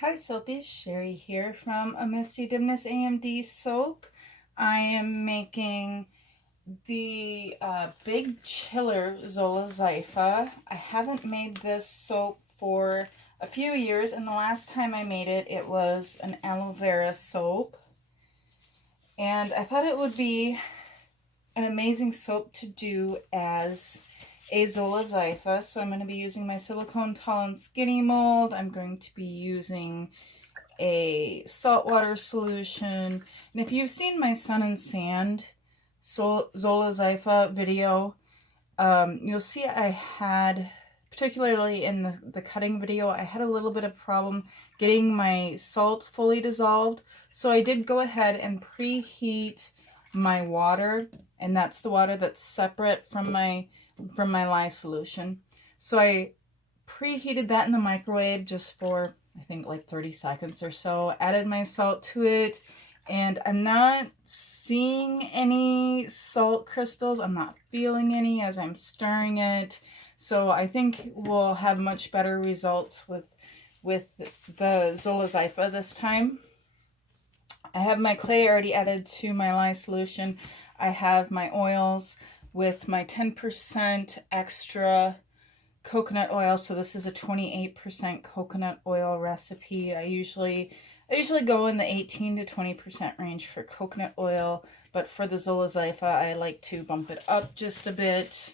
Hi Soapies, Sherry here from A Misty Dimness AMD soap. I am making the Big Chiller Soleseife. I haven't made this soap for a few years, and the last time I made it, it was an aloe vera soap. And I thought it would be an amazing soap to do as a Soleseife. So I'm going to be using my silicone tall and skinny mold. I'm going to be using a saltwater solution. And if you've seen my Sun and Sand Soleseife video, you'll see I had, particularly in the cutting video, I had a little bit of problem getting my salt fully dissolved. So I did go ahead and preheat my water, and that's the water that's separate from my lye solution. So I preheated that in the microwave just for, I think, like 30 seconds or so. Added my salt to it, and I'm not seeing any salt crystals. I'm not feeling any as I'm stirring it. So I think we'll have much better results with the Soleseife this time. I have my clay already added to my lye solution. I have my oils with my 10% extra coconut oil. So this is a 28% coconut oil recipe. I usually go in the 18 to 20% range for coconut oil, but for the Soleseife, I like to bump it up just a bit.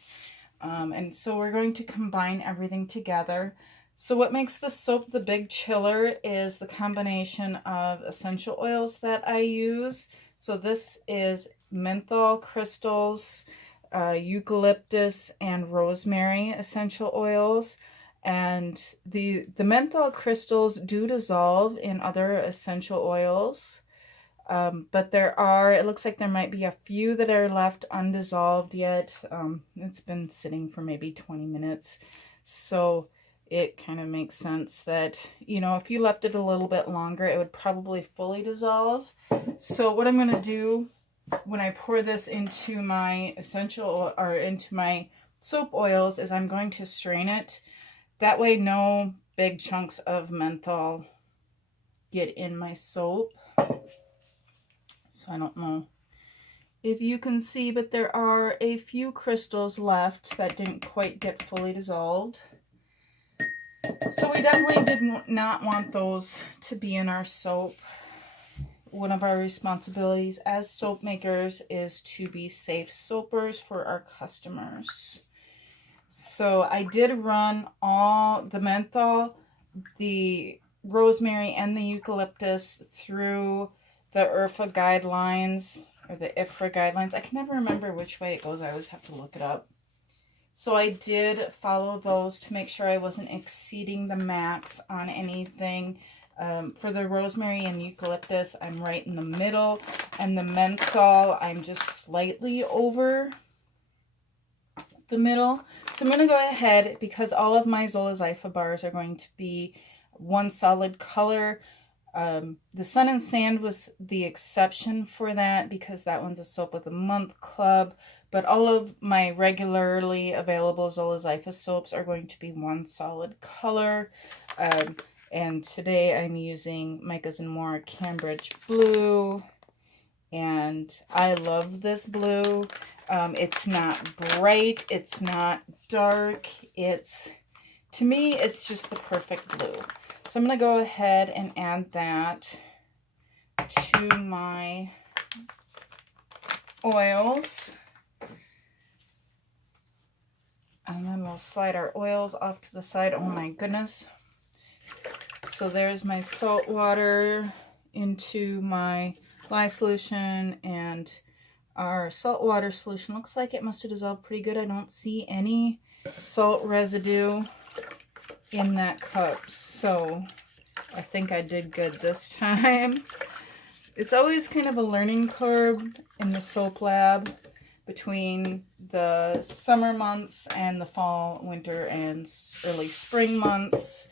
And so we're going to combine everything together. So what makes this soap the Big Chiller is the combination of essential oils that I use. So this is menthol crystals, eucalyptus, and rosemary essential oils. And the menthol crystals do dissolve in other essential oils. But it looks like there might be a few that are left undissolved yet. It's been sitting for maybe 20 minutes. So it kind of makes sense that, you know, if you left it a little bit longer, it would probably fully dissolve. So what I'm going to do when I pour this into my into my soap oils is I'm going to strain it. That way no big chunks of menthol get in my soap. So I don't know if you can see, but there are a few crystals left that didn't quite get fully dissolved. So we definitely did not want those to be in our soap. One of our responsibilities as soap makers is to be safe soapers for our customers. So I did run all the menthol, the rosemary, and the eucalyptus through the IRFA guidelines, or the IFRA guidelines. I can never remember which way it goes. I always have to look it up. So I did follow those to make sure I wasn't exceeding the max on anything. For the rosemary and eucalyptus, I'm right in the middle. And the menthol, I'm just slightly over the middle. So I'm going to go ahead, because all of my Soleseife bars are going to be one solid color. The Sun and Sand was the exception for that, because that one's a soap with a month club. But all of my regularly available Soleseife soaps are going to be one solid color. And today I'm using Micah's and More Cambridge Blue. And I love this blue. It's not bright. It's not dark. To me, it's just the perfect blue. So I'm going to go ahead and add that to my oils. And then we'll slide our oils off to the side. Oh my goodness. So there's my salt water into my lye solution, and our salt water solution looks like it must have dissolved pretty good. I don't see any salt residue in that cup, so I think I did good this time. It's always kind of a learning curve in the soap lab between the summer months and the fall, winter, and early spring months,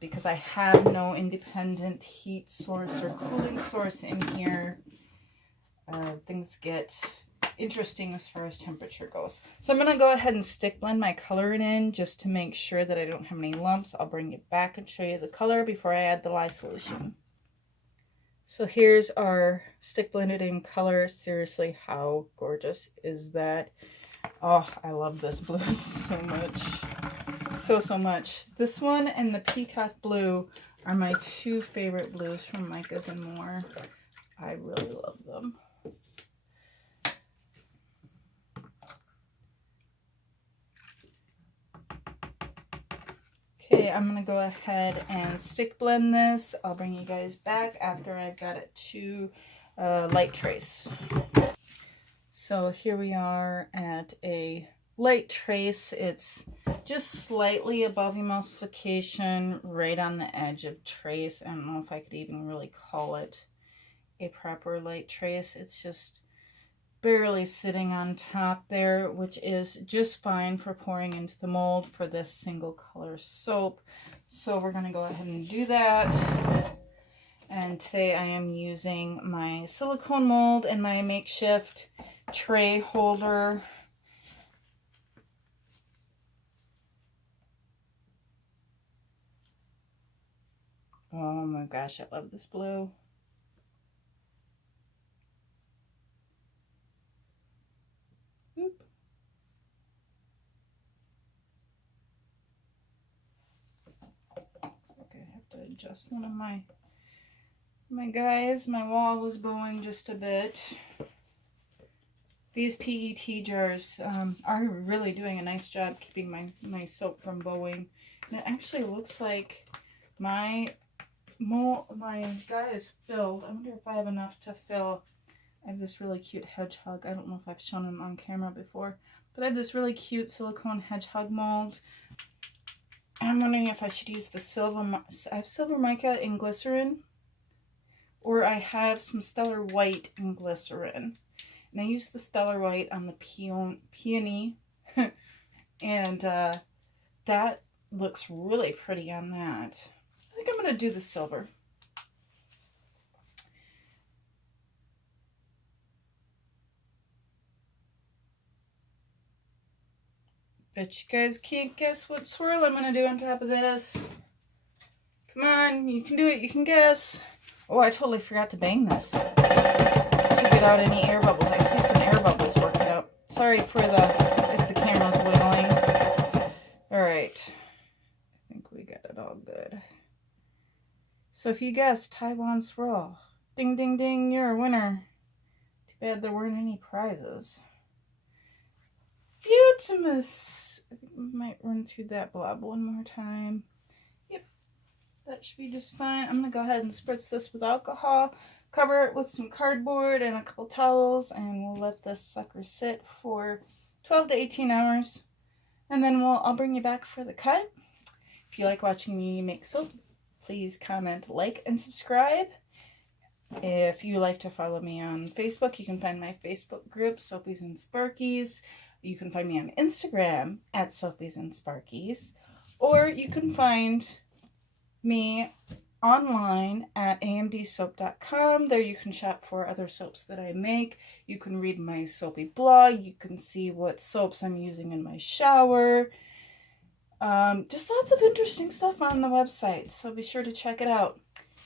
because I have no independent heat source or cooling source in here. Things get interesting as far as temperature goes. So I'm going to go ahead and stick blend my color in just to make sure that I don't have any lumps. I'll bring it back and show you the color before I add the lye solution. So here's our stick blended in color. Seriously, how gorgeous is that? Oh, I love this blue so much. So much. This one and the peacock blue are my two favorite blues from Micah's and More. I really love them. Okay, I'm going to go ahead and stick blend this. I'll bring you guys back after I've got it to light trace. So here we are at a light trace. It's just slightly above emulsification, right on the edge of trace. I don't know if I could even really call it a proper light trace. It's just barely sitting on top there, which is just fine for pouring into the mold for this single color soap. So we're going to go ahead and do that. And today I am using my silicone mold and my makeshift tray holder. Oh my gosh, I love this blue. Oop. So okay, I have to adjust one of my guys. My wall was bowing just a bit. These PET jars are really doing a nice job keeping my soap from bowing. And it actually looks like my guy is filled. I wonder if I have enough to fill. I have this really cute hedgehog. I don't know if I've shown him on camera before, but I have this really cute silicone hedgehog mold. I'm wondering if I should use the I have silver mica in glycerin, or I have some stellar white in glycerin. And I used the stellar white on the peony, and that looks really pretty on that. I think I'm going to do the silver. Bet you guys can't guess what swirl I'm going to do on top of this. Come on, you can do it, you can guess. Oh, I totally forgot to bang this to get out any air bubbles. I see some air bubbles working out. Sorry for if the camera's wiggling. Alright, I think we got it all good. So if you guessed Taiwan swirl, ding ding ding, you're a winner. Too bad there weren't any prizes. Beautimus. I think we might run through that blob one more time. Yep, that should be just fine. I'm going to go ahead and spritz this with alcohol, cover it with some cardboard and a couple towels, and we'll let this sucker sit for 12 to 18 hours. And then I'll bring you back for the cut. If you like watching me make soap, please comment, like, and subscribe. If you like to follow me on Facebook, you can find my Facebook group, Soapies and Sparkies. You can find me on Instagram at Soapies and Sparkies. Or you can find me online at amdsoap.com. There you can shop for other soaps that I make. You can read my soapy blog. You can see what soaps I'm using in my shower. Just lots of interesting stuff on the website, so be sure to check it out.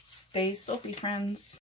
Stay soapy, friends.